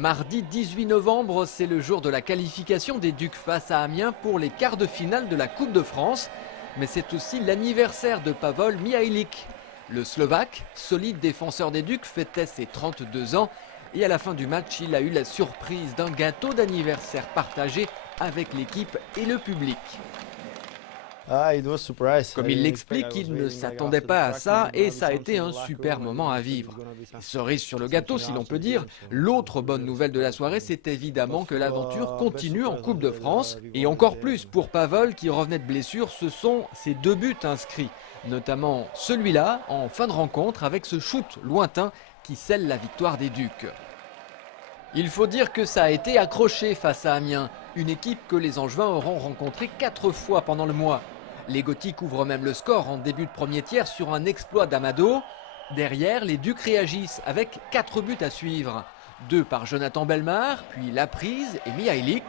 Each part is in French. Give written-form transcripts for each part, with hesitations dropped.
Mardi 18 novembre, c'est le jour de la qualification des Ducs face à Amiens pour les quarts de finale de la Coupe de France. Mais c'est aussi l'anniversaire de Pavol Mihajlić. Le Slovaque, solide défenseur des Ducs, fêtait ses 32 ans. Et à la fin du match, il a eu la surprise d'un gâteau d'anniversaire partagé avec l'équipe et le public. Comme il l'explique, il ne s'attendait pas à ça et ça a été un super moment à vivre. Et cerise sur le gâteau, si l'on peut dire, l'autre bonne nouvelle de la soirée, c'est évidemment que l'aventure continue en Coupe de France. Et encore plus pour Pavol qui revenait de blessure, ce sont ses 2 buts inscrits. Notamment celui-là en fin de rencontre avec ce shoot lointain qui scelle la victoire des Ducs. Il faut dire que ça a été accroché face à Amiens, une équipe que les Angevins auront rencontrée 4 fois pendant le mois. Les Gothiques ouvrent même le score en début de premier tiers sur un exploit d'Amado. Derrière, les Ducs réagissent avec 4 buts à suivre. 2 par Jonathan Bellemare, puis Laprise et Mihajlić.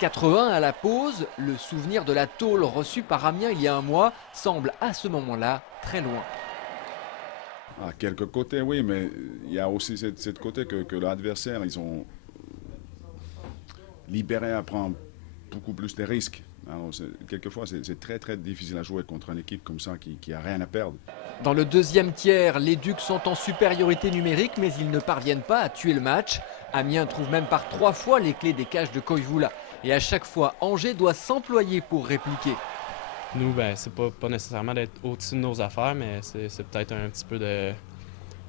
4-1 à la pause, le souvenir de la tôle reçue par Amiens il y a un mois semble à ce moment-là très loin. À quelques côtés, oui, mais il y a aussi cette côté que l'adversaire, ils ont libéré à prendre beaucoup plus de risques. Alors, quelquefois, c'est très très difficile à jouer contre une équipe comme ça qui a rien à perdre. Dans le deuxième tiers, les Ducs sont en supériorité numérique, mais ils ne parviennent pas à tuer le match. Amiens trouve même par 3 fois les clés des cages de Koivula. Et à chaque fois, Angers doit s'employer pour répliquer. Nous, c'est pas nécessairement d'être au-dessus de nos affaires, mais c'est peut-être un petit peu de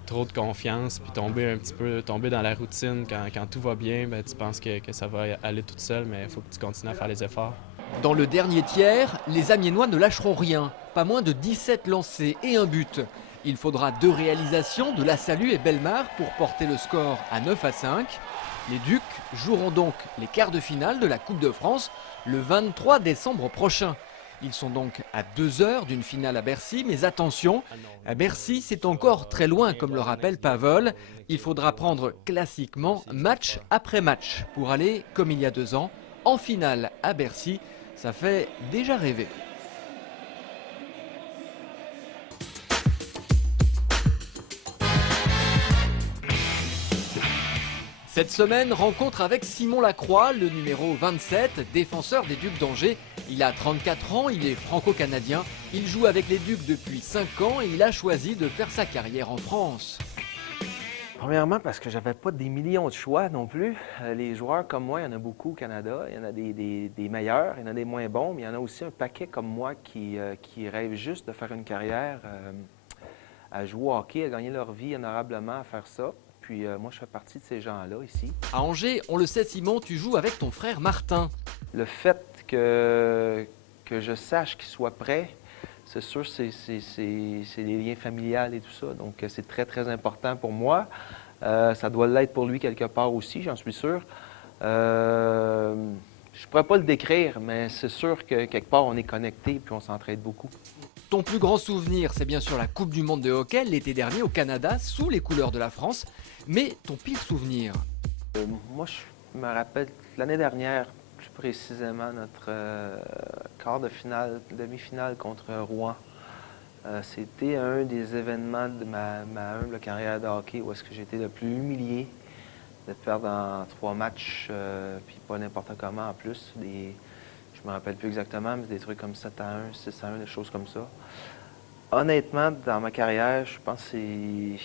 trop de confiance, puis tomber dans la routine. Quand tout va bien, tu penses que ça va aller tout seul, mais il faut que tu continues à faire les efforts. Dans le dernier tiers, les Amiénois ne lâcheront rien. Pas moins de 17 lancés et un but. Il faudra 2 réalisations de Lassalu et Bellemare pour porter le score à 9-5. Les Ducs joueront donc les quarts de finale de la Coupe de France le 23 décembre prochain. Ils sont donc à 2 heures d'une finale à Bercy, mais attention, à Bercy c'est encore très loin comme le rappelle Pavol. Il faudra prendre classiquement match après match pour aller, comme il y a 2 ans, en finale à Bercy. Ça fait déjà rêver. Cette semaine, rencontre avec Simon Lacroix, le numéro 27, défenseur des Ducs d'Angers. Il a 34 ans, il est franco-canadien, il joue avec les Ducs depuis 5 ans et il a choisi de faire sa carrière en France. Premièrement, parce que j'avais pas des millions de choix non plus. Les joueurs comme moi, il y en a beaucoup au Canada. Il y en a des meilleurs, il y en a des moins bons, mais il y en a aussi un paquet comme moi qui rêvent juste de faire une carrière, à jouer au hockey, à gagner leur vie honorablement, à faire ça. Puis moi, je fais partie de ces gens-là ici. À Angers, on le sait Simon, tu joues avec ton frère Martin. Le fait que je sache qu'il soit prêt, c'est sûr, c'est les liens familiales et tout ça. Donc, c'est très, très important pour moi. Ça doit l'être pour lui quelque part aussi, j'en suis sûr. Je ne pourrais pas le décrire, mais c'est sûr que quelque part, on est connectés puis on s'entraide beaucoup. Ton plus grand souvenir, c'est bien sûr la Coupe du Monde de hockey l'été dernier au Canada, sous les couleurs de la France. Mais ton pire souvenir? Moi, je me rappelle l'année dernière, plus précisément, notre quart de finale, demi-finale contre Rouen. C'était un des événements de ma humble carrière de hockey où est-ce que j'ai été le plus humilié de perdre en 3 matchs, puis pas n'importe comment en plus. Je me rappelle plus exactement, mais des trucs comme 7-1, 6-1, des choses comme ça. Honnêtement, dans ma carrière, je pense que c'est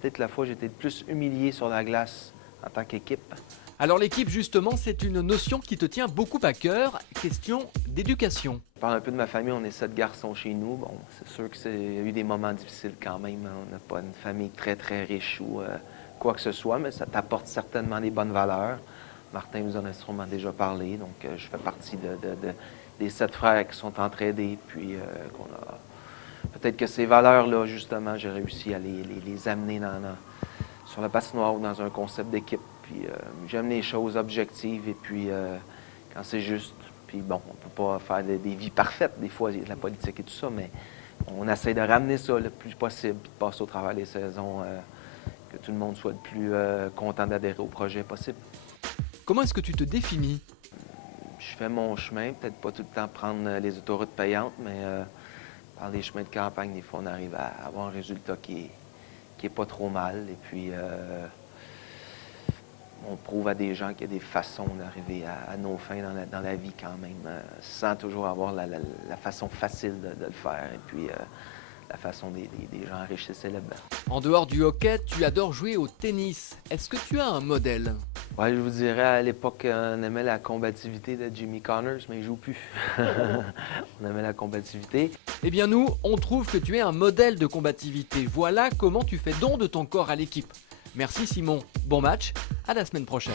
peut-être la fois où j'ai été le plus humilié sur la glace en tant qu'équipe. Alors l'équipe, justement, c'est une notion qui te tient beaucoup à cœur, question d'éducation. Je parle un peu de ma famille, on est 7 garçons chez nous. Bon, c'est sûr qu'il y a eu des moments difficiles quand même. On n'a pas une famille très, très riche ou quoi que ce soit, mais ça t'apporte certainement des bonnes valeurs. Martin nous en a sûrement déjà parlé, donc je fais partie des 7 frères qui sont entraidés, puis qu'on a... Peut-être que ces valeurs-là, justement, j'ai réussi à les amener sur la patinoire ou dans un concept d'équipe. Puis j'aime les choses objectives et puis quand c'est juste. Puis bon, on ne peut pas faire des vies parfaites. Des fois, il y a de la politique et tout ça, mais on essaie de ramener ça le plus possible puis de passer au travers des saisons, que tout le monde soit le plus content d'adhérer au projet possible. Comment est-ce que tu te définis? Je fais mon chemin, peut-être pas tout le temps prendre les autoroutes payantes, mais par les chemins de campagne, des fois, on arrive à avoir un résultat qui est pas trop mal. Et puis, on prouve à des gens qu'il y a des façons d'arriver à nos fins dans la vie quand même, sans toujours avoir la façon facile de le faire. Et puis, la façon des gens enrichissent là-dedans. En dehors du hockey, tu adores jouer au tennis. Est-ce que tu as un modèle? Oui, je vous dirais, à l'époque, on aimait la combativité de Jimmy Connors, mais il ne joue plus. On aimait la combativité. Eh bien nous, on trouve que tu es un modèle de combativité. Voilà comment tu fais don de ton corps à l'équipe. Merci Simon, bon match, à la semaine prochaine.